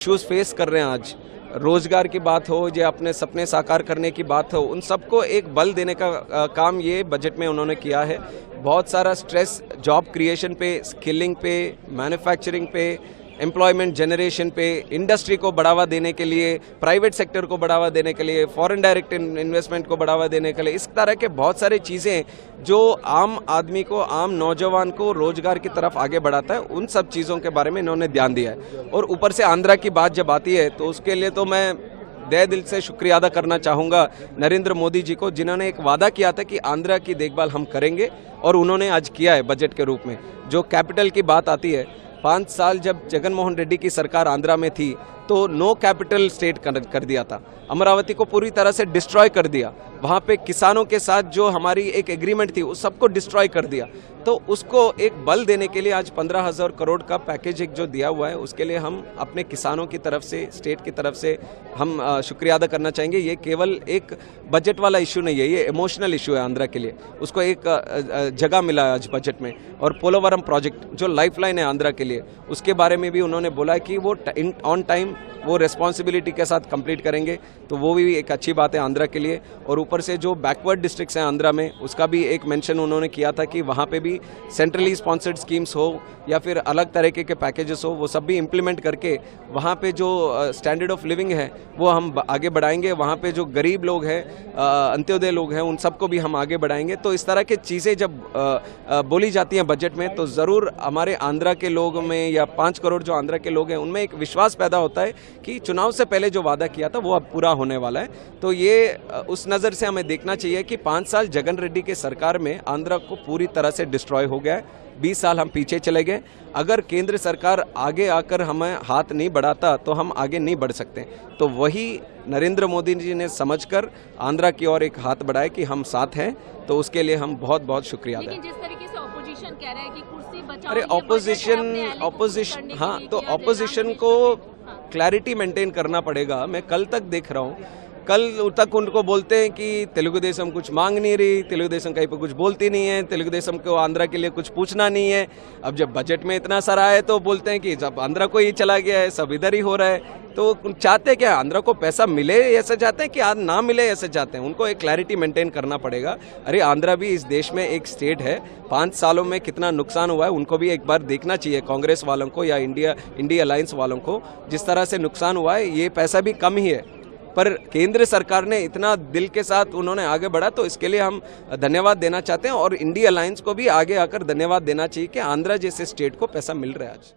Issues face कर रहे हैं आज, रोजगार की बात हो या अपने सपने साकार करने की बात हो, उन सबको एक बल देने का काम ये बजट में उन्होंने किया है। बहुत सारा स्ट्रेस जॉब क्रिएशन पे, स्किलिंग पे, मैन्युफैक्चरिंग पे, एम्प्लॉयमेंट जनरेशन पे, इंडस्ट्री को बढ़ावा देने के लिए, प्राइवेट सेक्टर को बढ़ावा देने के लिए, फॉरेन डायरेक्ट इन्वेस्टमेंट को बढ़ावा देने के लिए, इस तरह के बहुत सारी चीज़ें जो आम आदमी को, आम नौजवान को रोजगार की तरफ आगे बढ़ाता है, उन सब चीज़ों के बारे में इन्होंने ध्यान दिया है। और ऊपर से आंध्रा की बात जब आती है तो उसके लिए तो मैं तहे दिल से शुक्रिया अदा करना चाहूँगा नरेंद्र मोदी जी को, जिन्होंने एक वादा किया था कि आंध्रा की देखभाल हम करेंगे और उन्होंने आज किया है बजट के रूप में। जो कैपिटल की बात आती है, 5 साल जब जगनमोहन रेड्डी की सरकार आंध्रा में थी तो नो कैपिटल स्टेट कर दिया था, अमरावती को पूरी तरह से डिस्ट्रॉय कर दिया। वहाँ पे किसानों के साथ जो हमारी एक एग्रीमेंट थी उस सबको डिस्ट्रॉय कर दिया। तो उसको एक बल देने के लिए आज 15,000 करोड़ का पैकेज एक जो दिया हुआ है, उसके लिए हम अपने किसानों की तरफ से, स्टेट की तरफ से हम शुक्रिया अदा करना चाहेंगे। ये केवल एक बजट वाला इशू नहीं है, ये इमोशनल इशू है आंध्रा के लिए। उसको एक जगह मिला है आज बजट में। और पोलोवरम प्रोजेक्ट जो लाइफलाइन है आंध्रा के लिए, उसके बारे में भी उन्होंने बोला कि वो ऑन टाइम वो रिस्पॉन्सिबिलिटी के साथ कंप्लीट करेंगे, तो वो भी एक अच्छी बात है आंध्रा के लिए। और ऊपर से जो बैकवर्ड डिस्ट्रिक्ट्स हैं आंध्रा में, उसका भी एक मेंशन उन्होंने किया था कि वहाँ पे भी सेंट्रली स्पॉन्सर्ड स्कीम्स हो या फिर अलग तरीके के पैकेजेस हो, वो सब भी इम्प्लीमेंट करके वहाँ पे जो स्टैंडर्ड ऑफ लिविंग है वो हम आगे बढ़ाएंगे। वहाँ पे जो गरीब लोग हैं, अंत्योदय लोग हैं, उन सबको भी हम आगे बढ़ाएंगे। तो इस तरह की चीज़ें जब बोली जाती हैं बजट में, तो ज़रूर हमारे आंध्रा के लोग में या 5 करोड़ जो आंध्रा के लोग हैं उनमें एक विश्वास पैदा होता है कि चुनाव से पहले जो वादा किया था वो अब पूरा होने वाला है। तो ये उस नज़र से हमें देखना चाहिए कि 5 साल जगन रेड्डी के सरकार में आंध्रा को पूरी तरह से डिस्ट्रॉय हो गया है। 20 साल हम पीछे चले गए। अगर केंद्र सरकार आगे आकर हमें हाथ नहीं बढ़ाता तो हम आगे नहीं बढ़ सकते। तो वही नरेंद्र मोदी जी ने समझकर आंध्रा की ओर एक हाथ बढ़ाया कि हम साथ हैं, तो उसके लिए हम बहुत बहुत शुक्रिया अदा। लेकिन जिस तरीके से ऑपोजिशन कह रहा है कि कुर्सी बचाओ, अरे ऑपोजिशन हाँ, तो ऑपोजिशन को क्लैरिटी मेंटेन करना पड़ेगा। मैं कल तक देख रहा हूँ, कल तक उनको बोलते हैं कि तेलुगु देशम कुछ मांग नहीं रही, तेलुगु देशम कहीं पर कुछ बोलती नहीं है, तेलुगु देशम को आंध्रा के लिए कुछ पूछना नहीं है। अब जब बजट में इतना सारा है तो बोलते हैं कि जब आंध्रा को ही चला गया है, सब इधर ही हो रहा है। तो चाहते क्या, आंध्रा को पैसा मिले ऐसे चाहते हैं कि आज ना मिले ऐसे चाहते हैं? उनको एक क्लैरिटी मेंटेन करना पड़ेगा। अरे आंध्रा भी इस देश में एक स्टेट है, 5 सालों में कितना नुकसान हुआ है उनको भी एक बार देखना चाहिए, कांग्रेस वालों को या इंडिया अलायंस वालों को। जिस तरह से नुकसान हुआ है, ये पैसा भी कम ही है, पर केंद्र सरकार ने इतना दिल के साथ उन्होंने आगे बढ़ा, तो इसके लिए हम धन्यवाद देना चाहते हैं। और इंडिया अलायंस को भी आगे आकर धन्यवाद देना चाहिए कि आंध्रा जैसे स्टेट को पैसा मिल रहा है आज।